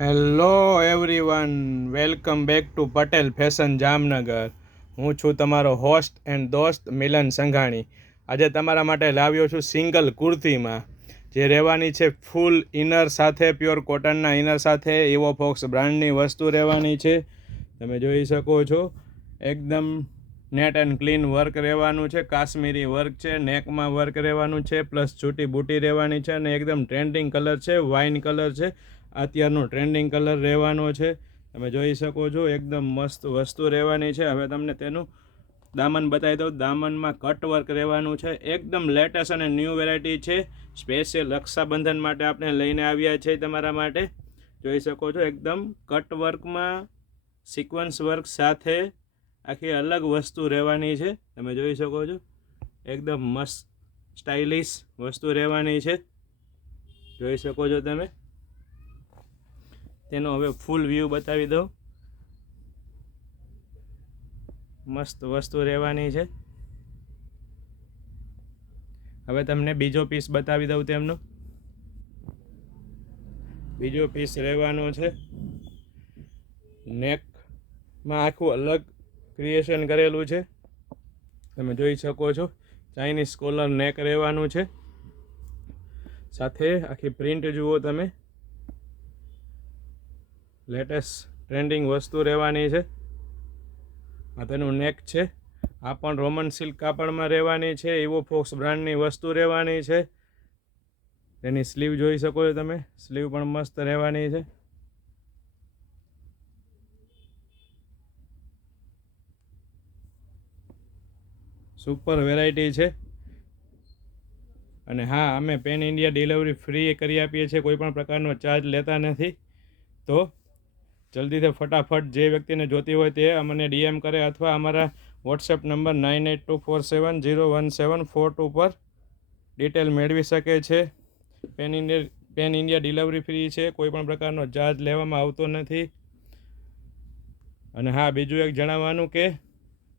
Hello everyone, welcome back to Patel fashion Jamnagar. હું છું તમારો હોસ્ટ એન્ડ દોસ્ત મિલન સંઘાણી. આજે તમારા માટે લાવ્યો છું સિંગલ કુર્તીમાં, જે રહેવાની છે ફૂલ ઇનર સાથે, પ્યોર કોટનના ઇનર સાથે. ઇવોફોક્સ બ્રાન્ડની વસ્તુ રહેવાની છે. તમે જોઈ શકો છો, એકદમ નેટ એન્ડ ક્લીન વર્ક રહેવાનું છે. કાશ્મીરી વર્ક છે, નેકમાં વર્ક રહેવાનું છે, પ્લસ છૂટી બૂટી રહેવાની છે, અને એકદમ ટ્રેન્ડિંગ કલર છે, વાઇન કલર છે. અત્યારનો ટ્રેન્ડિંગ કલર રહેવાનો છે. તમે જોઈ શકો છો, એકદમ મસ્ત વસ્તુ રહેવાની છે. હવે તમને તેનું દામન બતાવી દઉં. દામનમાં કટ વર્ક રહેવાનું છે. એકદમ લેટેસ્ટ અને ન્યૂ વેરાયટી છે. સ્પેશિયલ રક્ષાબંધન માટે આપણે લઈને આવ્યા છે તમારા માટે. જોઈ શકો છો, એકદમ કટ વર્કમાં સિક્વન્સ વર્ક સાથે આખી અલગ વસ્તુ રહેવાની છે. તમે જોઈ શકો છો, એકદમ મસ્ત સ્ટાઇલિશ વસ્તુ રહેવાની છે. જોઈ શકો છો તમે. તેનો હવે ફૂલ વ્યૂ બતાવી દઉં. મસ્ત વસ્તુ રહેવાની છે. હવે તમને બીજો પીસ બતાવી દઉં. તેમનો બીજો પીસ રહેવાનો છે. નેકમાં આખું અલગ ક્રિએશન કરેલું છે. તમે જોઈ શકો છો, ચાઇનીઝ કોલર નેક રહેવાનું છે. સાથે આખી પ્રિન્ટ જુઓ તમે, લેટેસ્ટ ટ્રેન્ડિંગ વસ્તુ રહેવાની છે. આ તેનું નેક છે. આ પણ રોમન સિલ્ક કાપડમાં રહેવાની છે. ઇવોફોક્સ બ્રાન્ડની વસ્તુ રહેવાની છે. તેની સ્લીવ જોઈ શકો છો તમે, સ્લીવ પણ મસ્ત રહેવાની છે. સુપર વેરાયટી છે. અને હા, અમે પેન ઇન્ડિયા ડિલિવરી ફ્રી કરી આપીએ છીએ, કોઈ પણ પ્રકારનો ચાર્જ લેતા નથી. તો જલ્દીથી ફટાફટ જે વ્યક્તિને જોતી હોય તે અમને ડીએમ કરે, અથવા અમારા વોટ્સએપ નંબર 9824701742 પર ડિટેલ મેળવી શકે છે. પેન ઇન્ડિયા ડિલિવરી ફ્રી છે, કોઈ પણ પ્રકારનો ચાર્જ લેવામાં આવતો નથી. અને હા, બીજું એક જણાવવાનું કે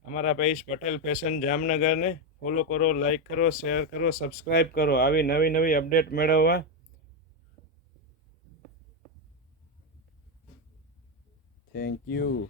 અમારા પેજ પટેલ ફેશન જામનગરને ફોલો કરો, લાઈક કરો, શેર કરો, સબસ્ક્રાઈબ કરો, આવી નવી નવી અપડેટ મેળવવા. Thank you.